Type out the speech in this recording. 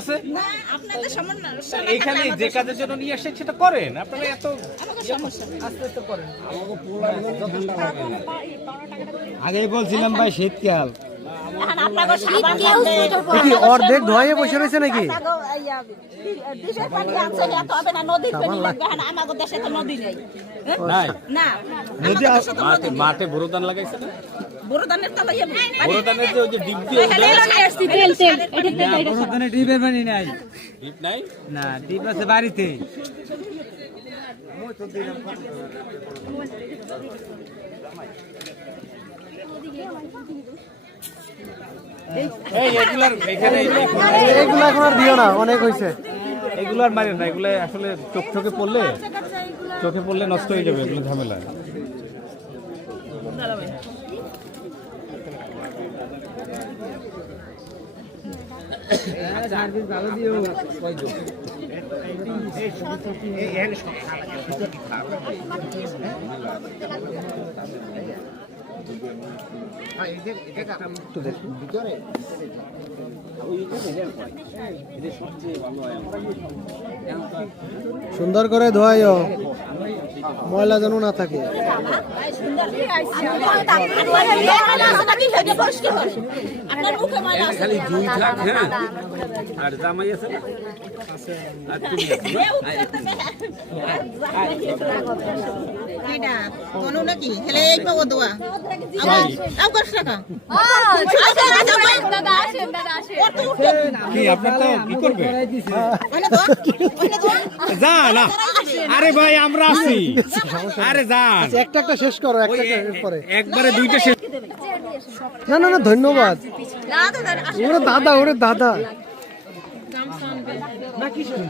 আছে এখানে যে কাজের জন্য নিয়ে আসেন সেটা করেন আপনারা এত আস্তে আস্তে করেন। আগেই বলছিলাম ভাই শীতকাল অর্ধেক ধোয়ে বসে রয়েছে নাকি? মাঠে বোরোদান লাগাইছে না? বোরোদানের বোরোদানের যে ওই যে ডিপ দিয়ে বোরোদানে ডিপের পানি নাই। ডিপ নাই না, ডিপ আছে বাড়িতে। এই এগুলার এখানে এগুলো এখন আর দিও না, অনেক হয়েছে। এগুলার মারে না, এগুলো আসলে চোখে পড়লে নষ্ট হয়ে যাবে, এগুলো ঝামেলা। সুন্দর করে ধোয়াইও, ময়লা যেন না থাকে। খালি জুই থাক, হ্যাঁ, আর জামাই আছে না? আর তুমি কি আপনার তো কি করবে? যা না, আরে ভাই আমরা আছি, আরে যান একটা একটা শেষ করো, একটা পরে একবারে দুইটা শেষ। না না না, ধন্যবাদ। ওরে দাদা, ওরে দাদা।